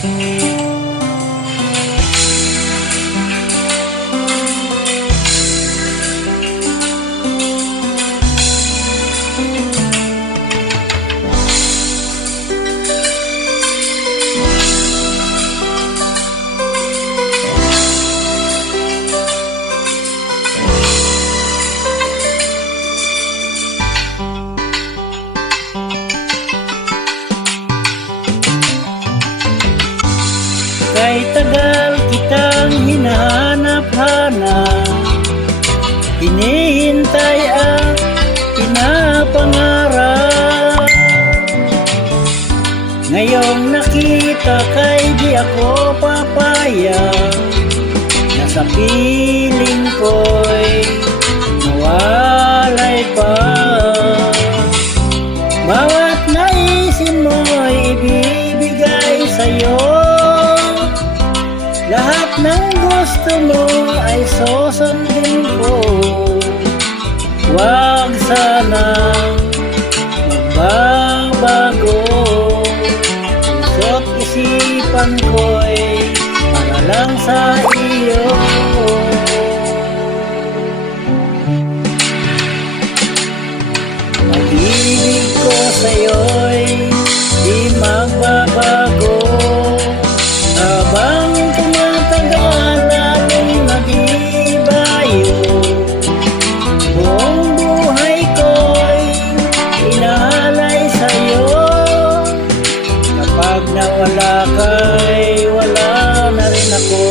Kay tagal kitang hinahanap-hanap, hinihintay ang pinapangarap. Ngayong nakita kay di ako papayag, na sa piling ko'y nawalay pa. Bawat naisin mo'y ibibigay sa'yo, lahat ng gusto mo ay susundin ko. Huwag sanang magbabago, puso't isipan ko'y para lang sa iyo. Pag-ibig ko sa'yo'y di magbabago, habang tumatagal lalong nagibayo. Buong buhay ko'y inaalay sa'yo, kapag nawala ka'y wala na rin ako.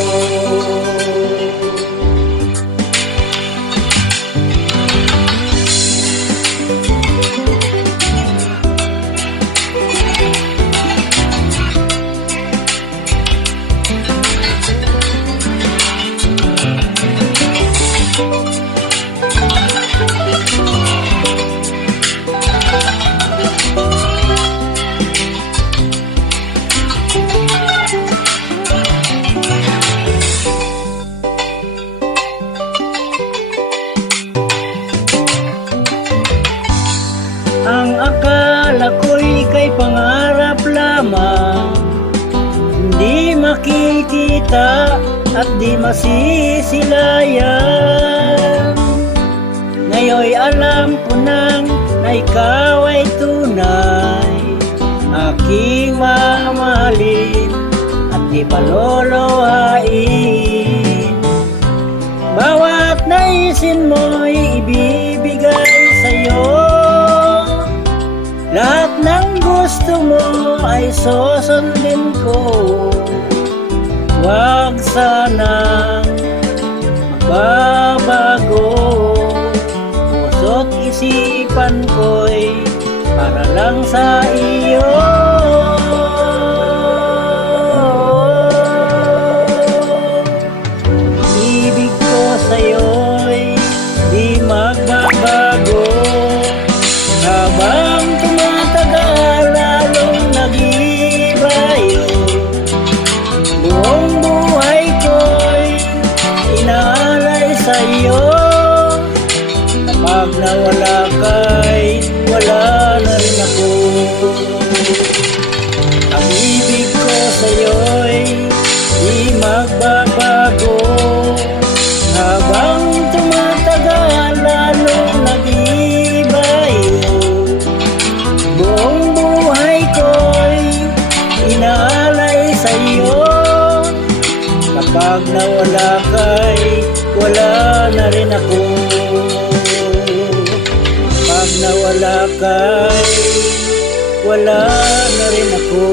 Ang akala ko'y kay pangarap lamang, hindi makikita at di masisilayan. Ngayon'y alam ko nang na ikaw ay tunay, aking mamahalin at di palolohain. Bawat naisin mo'y ibibigay sa'yo, lahat ng gusto mo ay susundin ko. Huwag sanang magbabago, puso't isipan ko'y para lang sa iyo. Ibig ko sa'yo'y di magbabago, habang tumatagal lalong nagibayo. Buong buhay ko'y inaalay sa'yo, kapag nawala ka'y wala na rin ako. Ang ibig ko sa'yo'y di magbabago, habang tumatagal lalong nagibayo. Buong buhay ko'y inaalay sa'yo, kapag nawala ka'y wala na rin ako. Kapag nawala ka'y wala na rin ako.